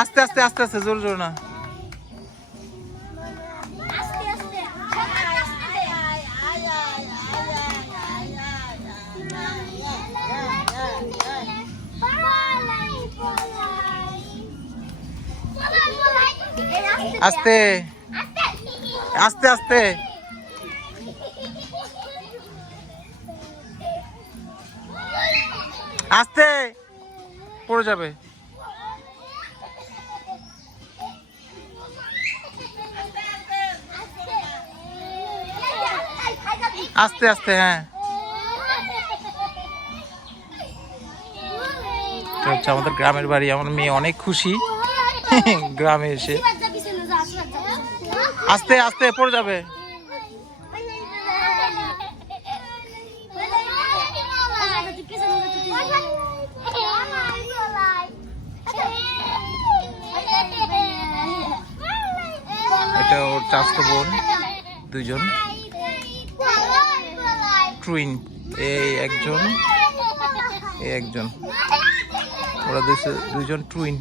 আস্তে আস্তে আস্তে আস্তে, জোর জোর না। আস্তে আস্তে আস্তে। আস্তে, পড়ে যাবে। আস্তে আস্তে, হ্যাঁ। হচ্ছে আমাদের গ্রামের বাড়ি। আমার মেয়ে অনেক খুশি গ্রামে এসে। আস্তে আস্তে, পড়ে যাবে। এটা ওর চাচাতো বোন, দুইজন টুইন। এই একজন, এই একজন, ওরা দুইজন টুইন।